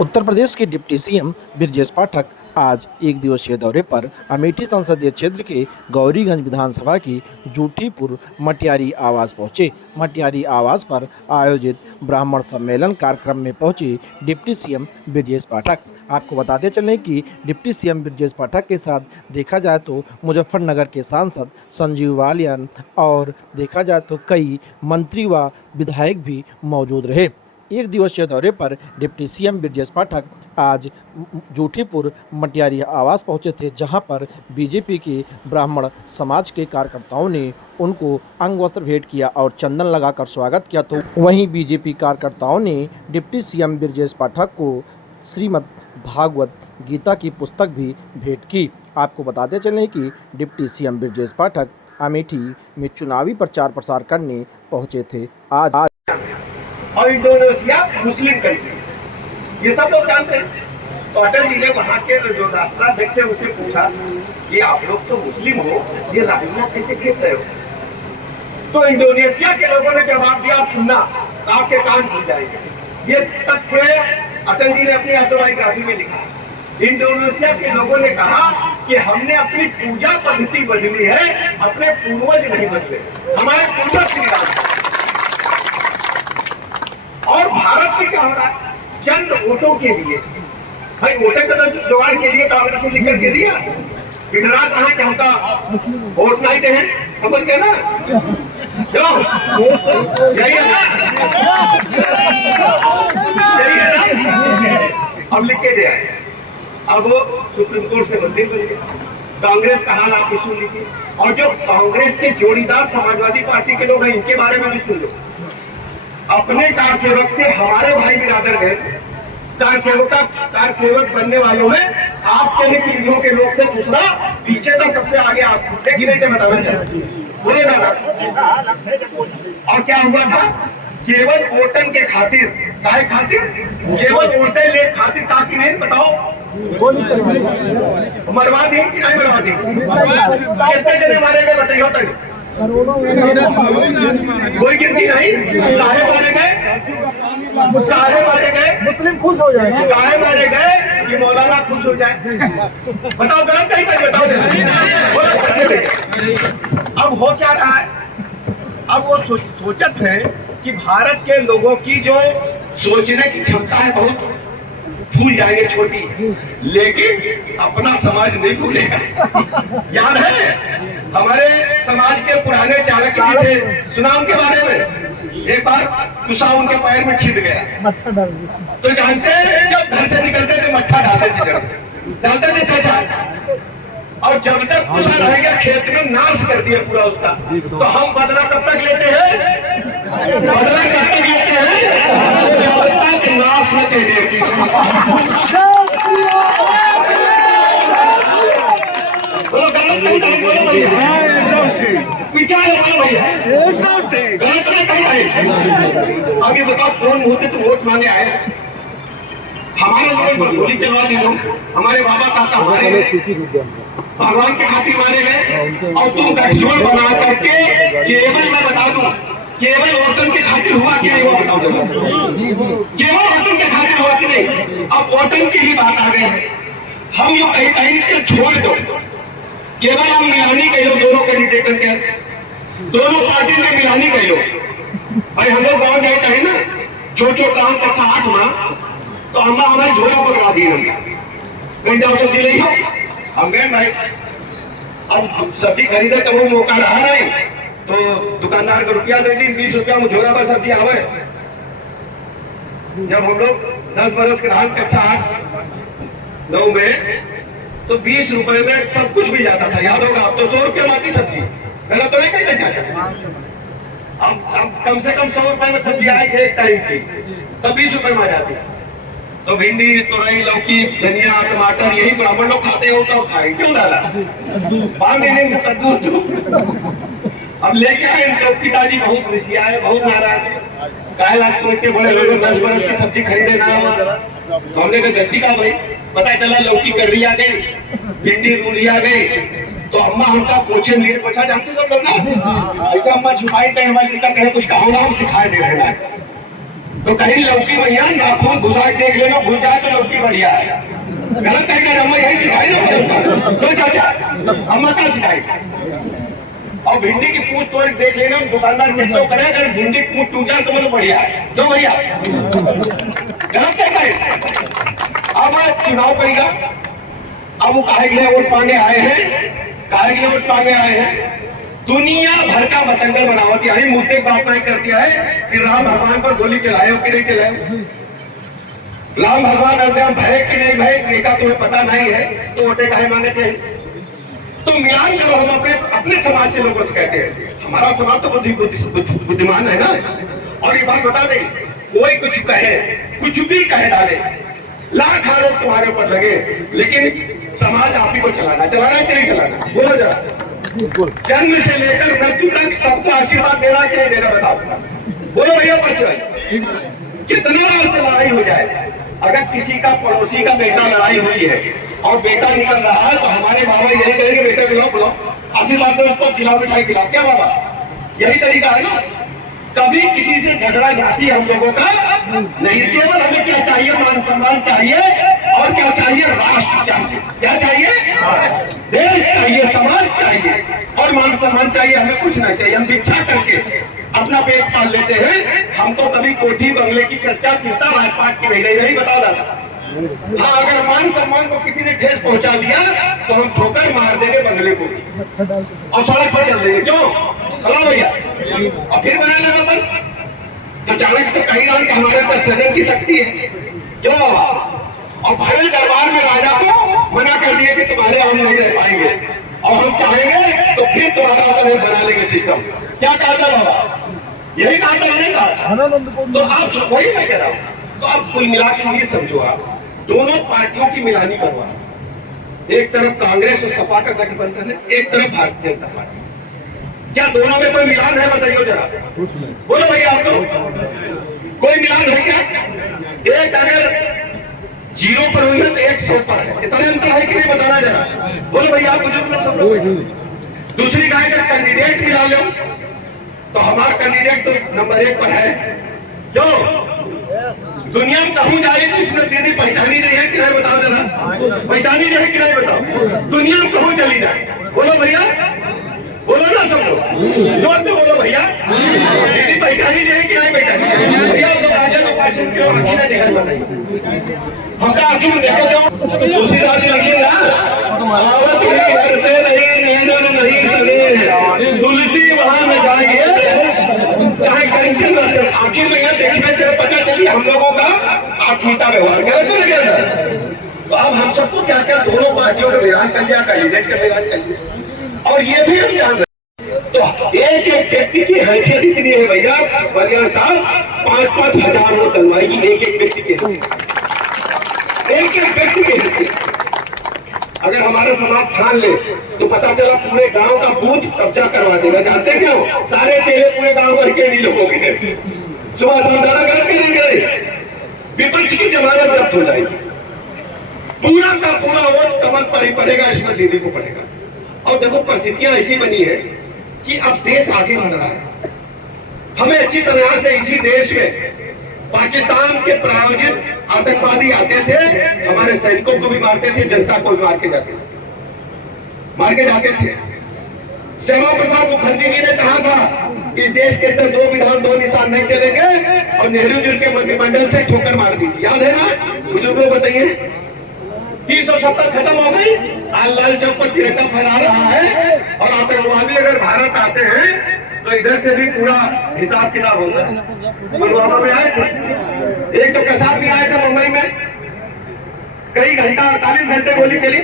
उत्तर प्रदेश के deputy CM Brajesh Pathak आज एक दिवसीय दौरे पर अमेठी संसदीय क्षेत्र के गौरीगंज विधानसभा की जूठीपुर मटियारी आवास पहुंचे। मटियारी आवास पर आयोजित ब्राह्मण सम्मेलन कार्यक्रम में पहुंचे डिप्टी सीएम ब्रजेश पाठक। आपको बताते चलें कि डिप्टी सीएम ब्रजेश पाठक के साथ देखा जाए तो मुजफ्फरनगर के सांसद संजीव बालियान और देखा जाए तो कई मंत्री व विधायक भी मौजूद रहे। एक दिवसीय दौरे पर डिप्टी सीएम ब्रजेश पाठक आज जूठीपुर मटियारी आवास पहुंचे थे, जहां पर बीजेपी के ब्राह्मण समाज के कार्यकर्ताओं ने उनको अंग वस्त्र भेंट किया और चंदन लगाकर स्वागत किया। तो वहीं बीजेपी कार्यकर्ताओं ने डिप्टी सीएम ब्रजेश पाठक को श्रीमद् भागवत गीता की पुस्तक भी भेंट की। आपको बताते चलें कि डिप्टी सीएम ब्रजेश पाठक अमेठी में चुनावी प्रचार प्रसार करने पहुंचे थे। आज और इंडोनेशिया मुस्लिम कंट्री, ये सब लोग जानते हैं। तो अटल जी ने वहाँ के जो राष्ट्राध्यक्ष थे उसे पूछा कि आप लोग तो मुस्लिम हो, ये राजनीति कैसे खेल रहे हो? तो इंडोनेशिया के लोगों ने जवाब दिया, सुनना तो आपके कान खुल जाएंगे। ये तथ्य अटल जी ने अपनी ऑटोबायोग्राफी में लिखा। इंडोनेशिया के लोगों ने कहा कि हमने अपनी पूजा पद्धति बदली है, अपने पूर्वज नहीं बदले। हमारे पूर्वज श्री राम। और भारत में क्या हो रहा है? चंद वोटों के लिए, भाई वोटर का जुगाड़ के लिए कांग्रेस ने निकल के दिया। गुजरात रहा कि हमका वोट नहीं दे हैं, समझ गए ना? क्यों? यही है ना? यही है ना? अब लिख के दिया है। अब वो सुप्रीम कोर्ट से बदली बन गया। कांग्रेस का हाल आप सुन लीजिए। और जो कांग्रेस के जोड़ीदार समाजवादी पार्टी के लोग हैं, इनके बारे में भी सुन लो। अपने कार सेवक थे, हमारे भाई बिरादर गए कार सेवक बनने वालों में आपके ही पीढ़ियों के लोग थे। दूसरा पीछे तो सबसे आगे आप थे कि नहीं थे, बताना चाहिए, बोले ना। और क्या हुआ था? केवल वोटन के खातिर, काहे खातिर? केवल वोटे ले खातिर, ताकि नहीं बताओ मरवा दी कि नहीं मरवा दी? कितने जने मारे गए बताइए तक? कोई गिनती नहीं। काहे मारे गए? काहे मारे गए? मुस्लिम खुश हो जाए। काहे मारे गए कि मौलाना खुश हो जाए? बताओ, गलत कहीं तक बताओ। बोलो अच्छे से। अब हो क्या रहा है? अब वो सोचत है कि भारत के लोगों की जो सोचने की क्षमता है बहुत भूल जाएंगे, छोटी, लेकिन अपना समाज नहीं भूलेगा। याद है हमारे समाज के पुराने चाणक्य जी थे, सुनाम के बारे में? एक बार गुस्सा उनके पैर में छिद गया तो जानते हैं, जब घर से निकलते थे मट्ठा डालते थे चाचा। और जब तक गुस्सा रह गया खेत में नाश कर दिया पूरा उसका। तो हम बदला कब तक लेते हैं? बदला कब तक लेते हैं? जब तक नाश में दे देती। बोलो गलत नहीं कहीं, बोलो भैया एकदम ठीक, पीछे वाले बोलो भैया एकदम ठीक, गलत नहीं कहीं। अब ये बताओ, कौन होते तो वोट मांगे आए? हमारे लोग गोली चलवा दी लोग, हमारे बाबा दादा मारे गए, भगवान के खातिर मारे गए। और तुम गठजोड़ बना करके केवल, मैं बता दूं, केवल वोटन के खातिर हुआ कि नहीं हुआ? बताओ जरा, केवल वोटन के खातिर हुआ कि नहीं? अब वोटन की ही बात आ गई है। हम ये कहीं कहीं छोड़ दो, केवल हम मिलानी कह लो, दोनों कैंडिडेट के, दोनों पार्टी में मिलानी कह लो। भाई हम लोग गाँव जाते हैं ना, जो काम कथा 8 माह, तो अम्मा हमारे झोला पकड़ा दी गई, जाओ सब्जी ले हो। हम गए भाई, अब सब्जी खरीदे तो वो मौका रहा नहीं, तो दुकानदार को रुपया दे दी, 20 रुपया में झोला पर सब्जी आवे। जब हम लोग 10 बरस के धान कक्षा 8-9 में, तो 20 रुपए में सब कुछ भी जाता था, याद होगा? अब तो 100 रुपया में आती सब्जी, गलत तो नहीं कहते चाचा? अब कम से कम 100 रुपए में सब्जी आई एक टाइम की, तो 20 रुपए में आ जाती। तो भिंडी, तोरई, लौकी, धनिया, टमाटर, यही ब्राह्मण लोग खाते हो, तो खाए क्यों डाला? 5 महीने से कद्दू। अब लेके आए, इनके पिताजी बहुत रिसिया है, बहुत नाराज है। काहे लाख के बड़े लोग 10 बरस की सब्जी खरीदे ना हुआ। तो हमने कहा गलती का भाई, पता चला लौकी कर्री आ गई, भिंडी रूली आ गई, तो अम्मा हमका पूछे नीर पूछा, जानते सब लोग ना, ऐसा अम्मा छुपाई कहे हमारी टीका कहे कुछ कहो ना, हम सिखाए दे रहे हैं। तो कहीं लौकी भैया नाखून घुसा के देख लेना, घुस जाए तो लौकी बढ़िया है, गलत कहीं ना, अम्मा यही सिखाई ना, तो चाचा अम्मा क्या सिखाई। और भिंडी की पूछ तोड़ देख लेना, दुकानदार कितना करे, अगर भिंडी की पूछ टूट जाए तो मतलब बढ़िया है, क्यों भैया, गलत कैसा है। अब चुनाव करेगा, अब वो काहे के लिए वोट मांगे आए हैं, काहे के लिए वोट मांगे आए हैं, दुनिया भर का बतंगड़ बनावट यही मुद्दे बात नहीं कर दिया है कि राम भगवान पर गोली चलाए हो कि नहीं चलाए, राम भगवान अयोध्या भय कि नहीं भय, देखा तुम्हें पता नहीं है तो वोटे काहे मांगे थे। तो मिलान करो, हम अपने समाज से लोगों से कहते हैं, हमारा समाज तो बुद्धिमान है ना। और ये बात बता दें, कोई कुछ कहे, कुछ भी कहे डाले, लाख आरोप तुम्हारे ऊपर लगे, लेकिन समाज आप ही को चलाना कि नहीं चलाना, बोलो जरा। जन्म से लेकर मृत्यु तक सबको आशीर्वाद देना कि नहीं देना, बताओ, बोलो भैया बच्चों। कितना लड़ाई हो जाए, अगर किसी का पड़ोसी का बेटा लड़ाई हुई है और बेटा निकल रहा है तो हमारे बाबा यही कहेंगे, बेटा खिलाओ बुलाओ, आशीर्वाद दो उसको, खिलाओ मिठाई खिलाओ, क्या बाबा, यही तरीका है ना। कभी किसी से झगड़ा झांसी हम लोगों का नहीं, केवल हमें क्या चाहिए, मान सम्मान चाहिए, और क्या चाहिए, राष्ट्र चाहिए, क्या चाहिए, देश चाहिए, समाज चाहिए, और मान सम्मान चाहिए, हमें कुछ ना चाहिए। हम भिक्षा करके अपना पेट पाल लेते हैं, हमको कभी कोठी बंगले की चर्चा चिंता राजपाट की नहीं रही, बताओ दादा। हाँ, अगर मान सम्मान को किसी ने ठेस पहुंचा दिया तो हम ठोकर मार देंगे बंगले को और सड़क पर चल देंगे, क्यों, चलो भैया, और फिर बना लेना पर तो चाणक्य तो कहीं रहा कि हमारे पास सदन की शक्ति है, क्यों बाबा। और भरे दरबार में राजा को मना कर दिए कि तुम्हारे हम नहीं रह पाएंगे, और हम चाहेंगे तो फिर तुम्हारा अपन बना लेंगे सिस्टम, क्या कहा था बाबा, यही कहा था, नहीं कहा। तो आप वही मैं कह रहा हूँ, तो आप कुल मिला के ये समझो, आप दोनों पार्टियों की मिलानी करवा, एक तरफ कांग्रेस और सपा का गठबंधन है, एक तरफ भारतीय जनता पार्टी, क्या दोनों में कोई मिलान है, बताइए जरा, बोलो भैया आप लोग, कोई मिलान है क्या। एक अगर 0 पर हुई है तो 1 100 पर है, इतना अंतर है कि नहीं, बताना जरा, बोलो भैया आप मुझे मतलब सब लोग। दूसरी गाय का कैंडिडेट मिला लो तो हमारा कैंडिडेट तो नंबर 1 पर है, क्यों, दुनिया में कहूँ जाए तो इसमें दीदी पहचानी नहीं है कि नहीं, बताओ जरा, पहचानी नहीं है कि नहीं, बताओ, दुनिया में कहूँ चली जाए, बोलो भैया, बोलो ना सब लोग, जोर से बोलो भैया, दीदी पहचानी नहीं है कि नहीं पहचानी, भैया लोग आगे तो 5 किलो आखिर नहीं दिखाई, बताइए हमका आखिर में देखो, जो दूसरी शादी लगी ना, औरत के घर से नहीं, नैनन नहीं सगे, तुलसी वहां न जाइए चाहे कंचन, आखिर में यह देखने से पता चली हम लोगों का आत्मीयता व्यवहार क्या है। तो अब हम सबको क्या क्या दोनों पार्टियों का बयान कर लिया, कैंडिडेट का बयान कर लिया, और ये भी हम जान रहे हैं, तो एक एक व्यक्ति की हैसियत इतनी है भैया, बलिया साहब 5-5 हजार वोट डलवाएगी एक एक व्यक्ति के, एक एक व्यक्ति के हैसियत। अगर हमारा समाज ठान ले तो पता चला पूरे गांव का बूथ कब्जा करवा देगा, जानते क्यों, सारे चेहरे पूरे गांव भर के नहीं लोगों के, सुबह शाम दादा गलत करेंगे, विपक्ष की जमानत जब्त हो जाएगी, पूरा का पूरा वोट कमल पर ही पड़ेगा, इसमें दीदी को पड़ेगा। और देखो परिस्थितियां ऐसी बनी है कि अब देश आगे बढ़ रहा है, हमें अच्छी तरह से इसी देश में पाकिस्तान के प्रायोजित आतंकवादी आते थे, हमारे सैनिकों को भी मारते थे, जनता को भी मार के जाते थे। श्यामा प्रसाद मुखर्जी जी ने कहा था इस देश के अंदर 2 विधान 2 निशान नहीं चलेंगे, और नेहरू जी के मंत्रिमंडल से ठोकर मार दी, याद है ना, बुजुर्गों बताइए। 370 खत्म हो गई, आज लाल चौक पर तिरंगा फहरा रहा है, और आतंकवादी अगर भारत आते हैं तो इधर से भी पूरा हिसाब किताब होगा। पुलवामा में आए थे, एक तो कसाब भी आए थे मुंबई में, कई घंटा 48 घंटे गोली चली,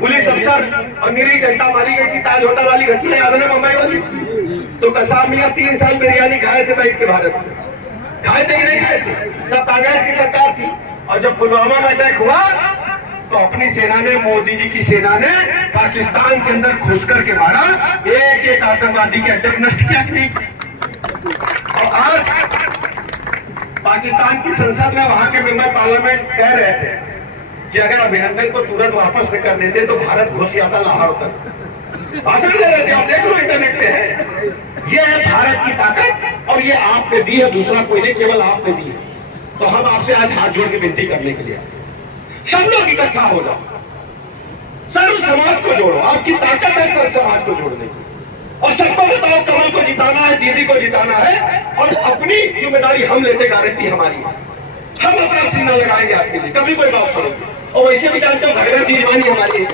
पुलिस अफसर और निरी जनता मारी गई थी, ताज होटल वाली घटना याद है ना मुंबई वाली। तो कसाब मियां 3 साल बिरयानी खाए थे बैठ के, भारत खाए थे कि नहीं खाए थे, तब कांग्रेस की सरकार थी। और जब पुलवामा में अटैक हुआ तो अपनी सेना ने, मोदी जी की सेना ने पाकिस्तान के अंदर घुस करके मारा, एक एक आतंकवादी के अड्डे नष्ट किया कि नहीं। और आज पाकिस्तान की संसद में वहां के मेंबर पार्लियामेंट कह रहे थे कि अगर अभिनंदन को तुरंत वापस न कर देते तो भारत घुस जाता लाहौर तक। भाषण दे रहे थे, आप देख लो इंटरनेट पे है। ये है भारत की ताकत और ये आपने दी है, दूसरा कोई नहीं, केवल आपने दी है। तो हम आपसे आज हाथ जोड़ के विनती करने के लिए सब लोग इकट्ठा हो जाओ, सर्व समाज को जोड़ो, आपकी ताकत है सर्व समाज को जोड़ने की। और सबको बताओ कमल को जिताना है, दीदी को जिताना है और अपनी जिम्मेदारी हम लेते, गारंटी हमारी है। हम अपना सीना लगाएंगे आपके लिए, कभी कोई बात करोगे। और वैसे भी जानते हो घर घर की जवानी हमारी है।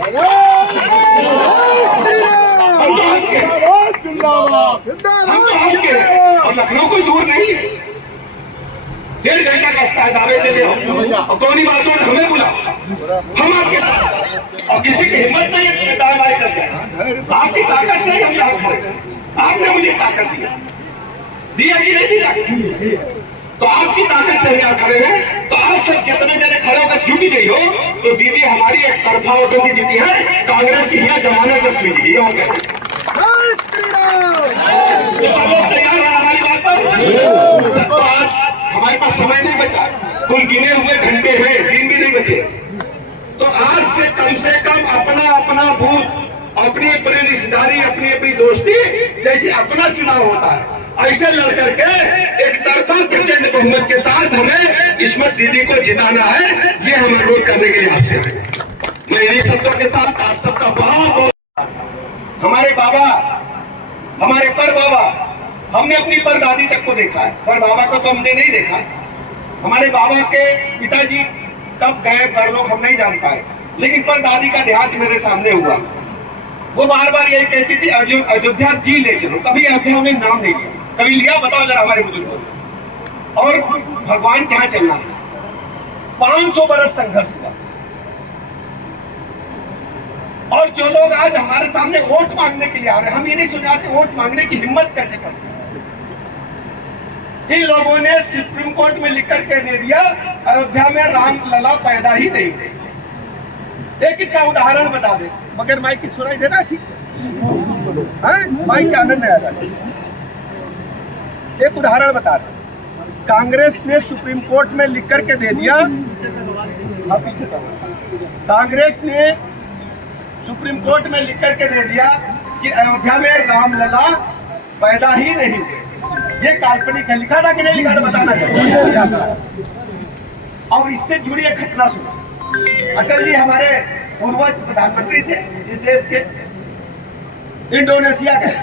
हम तो आपके हैं और लखनऊ कोई दूर नहीं है, 1.5 घंटा का रास्ता है, दावे चले और कौन बात हो हमें बुला, हम आपके साथ। और किसी की हिम्मत नहीं है दावा करके, आपकी ताकत से हम काम करेंगे। आपने मुझे ताकत दिया कि नहीं दिया, तो आपकी ताकत से हम यहाँ खड़े हैं। तो आप सब जितने जने खड़े होकर जुट गई हो, तो दीदी हमारी एक तरफा वोटों की जीती है, कांग्रेस की यहाँ जमानत जब हुई हो गए। तो सब लोग तैयार हैं हमारी बात पर। सबको आज हमारे पास समय नहीं बचा, कुल गिने हुए घंटे हैं, दिन भी नहीं बचे। तो आज से कम अपना अपना बूथ, अपनी अपनी रिश्तेदारी, अपनी अपनी दोस्ती, जैसे अपना चुनाव होता है ऐसे लड़ करके एक तरफा प्रचंड बहुमत के साथ हमें इस्मत दीदी को जिताना है। ये हम अनुरोध करने के लिए आपसे मैं इन्हीं शब्दों के साथ आप सबका बहुत बहुत। हमारे बाबा, हमारे पर बाबा, हमने अपनी परदादी तक को देखा है, पर बाबा को तो हमने नहीं देखा। हमारे बाबा के पिताजी कब गए परलोक हम नहीं जान पाए, लेकिन परदादी का देहांत मेरे सामने हुआ। वो बार बार यही कहती थी अयोध्या जी ले चलो, कभी अयोध्या उन्हें नाम नहीं लिया, कभी लिया बताओ जरा हमारे बुजुर्गों। और भगवान क्या चलना है, 500 बरस संघर्ष हुआ। और जो लोग आज हमारे सामने वोट मांगने के लिए आ रहे हैं, हम ये नहीं सुझाते वोट मांगने की हिम्मत कैसे करते हैं। इन लोगों ने सुप्रीम कोर्ट में लिख करके दे दिया अयोध्या में राम लला पैदा ही नहीं हुए। एक इसका उदाहरण बता दे, मगर माइक की सुनाई दे रहा है ठीक से, माइक के आनंद नहीं आ रहा। एक उदाहरण बता रहा, कांग्रेस ने सुप्रीम कोर्ट में लिख करके दे दिया, कांग्रेस ने सुप्रीम कोर्ट में लिख करके दे दिया कि अयोध्या में रामलला पैदा ही नहीं हुए। ये काल्पनिक है, लिखा था कि नहीं लिखा था बताना चाहिए। और इससे जुड़ी एक घटना सुनो। अटल जी हमारे पूर्वज प्रधानमंत्री थे इस देश के, इंडोनेशिया गए,